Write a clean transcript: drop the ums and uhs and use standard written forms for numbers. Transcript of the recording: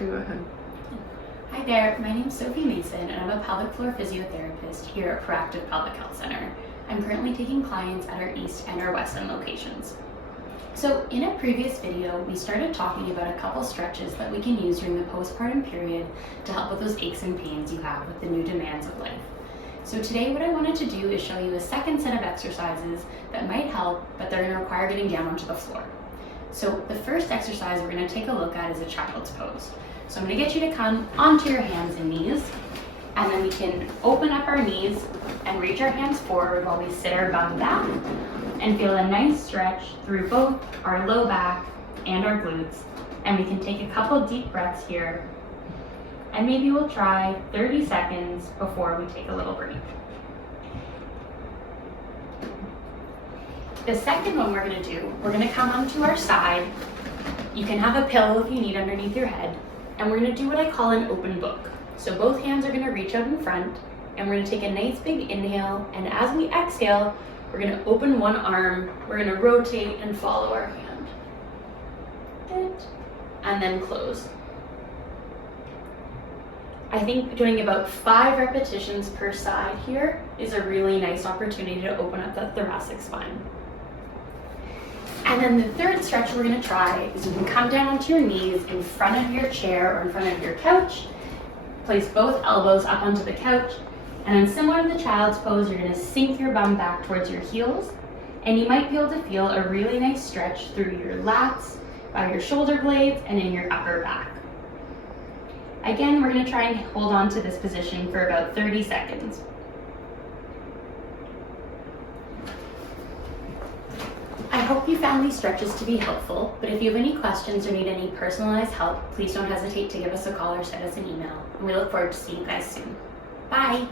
Go ahead. Hi there, my name is Sophie Mason and I'm a pelvic floor physiotherapist here at Proactive Pelvic Health Center. I'm currently taking clients at our East and our West End locations. So in a previous video, we started talking about a couple stretches that we can use during the postpartum period to help with those aches and pains you have with the new demands of life. So today what I wanted to do is show you a second set of exercises that might help, but they're going to require getting down onto the floor. So the first exercise we're going to take a look at is a child's pose. So I'm going to get you to come onto your hands and knees, and then we can open up our knees and reach our hands forward while we sit our bum back and feel a nice stretch through both our low back and our glutes. And we can take a couple deep breaths here, and maybe we'll try 30 seconds before we take a little break. The second one we're going to do, we're going to come onto our side. You can have a pillow if you need underneath your head. And we're going to do what I call an open book. So both hands are going to reach out in front, and we're going to take a nice big inhale, and as we exhale, we're going to open one arm, we're going to rotate and follow our hand. Good. And then close. I think doing about 5 repetitions per side here is a really nice opportunity to open up that thoracic spine. And then the third stretch we're going to try is you can come down onto your knees in front of your chair or in front of your couch. Place both elbows up onto the couch. And then similar to the child's pose, you're going to sink your bum back towards your heels. And you might be able to feel a really nice stretch through your lats, by your shoulder blades, and in your upper back. Again, we're going to try and hold on to this position for about 30 seconds. I hope you found these stretches to be helpful, but if you have any questions or need any personalized help, please don't hesitate to give us a call or send us an email. And we look forward to seeing you guys soon. Bye!